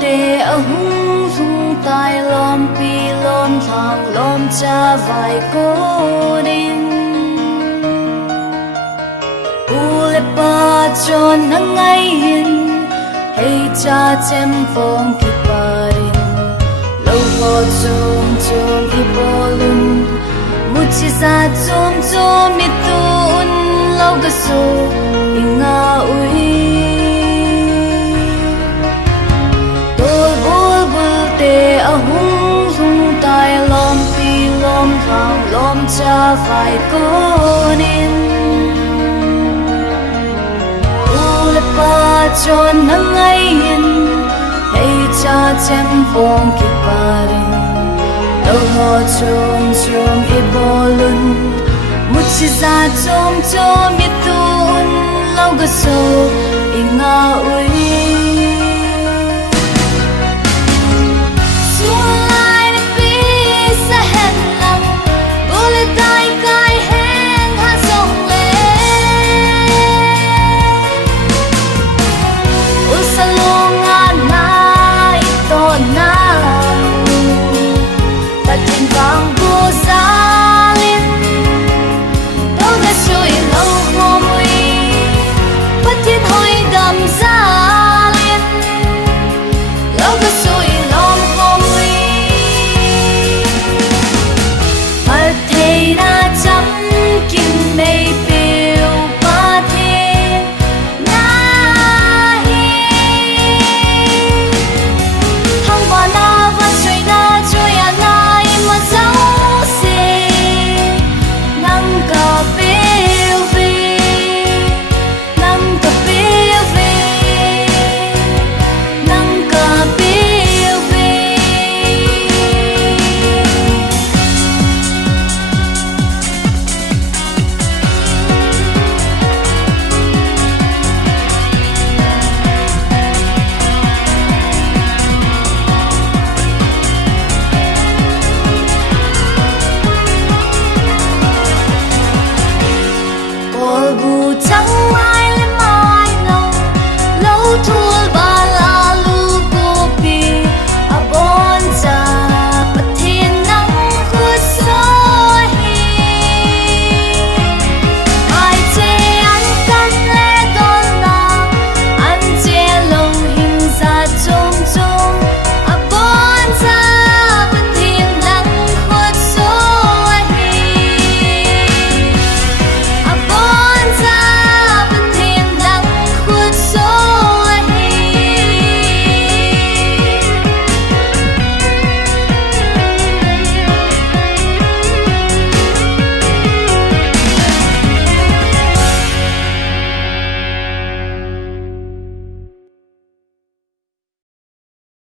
te a hung dung tai lom pi lom thang lom cha vai cô din u le pa chon na ngai hin hey cha chem phong ki parin lo ho chom chom i bolun muchi sa chom chom mi tun lo ga so inga ui tol bol bul te a hung dung tai lom pi lom thang lom cha vai ko nin pa chon na ngai hin hey cha chem phong ki parin lo ho chom chom i bolun muchi za chom chom i tun lo ga so inga ui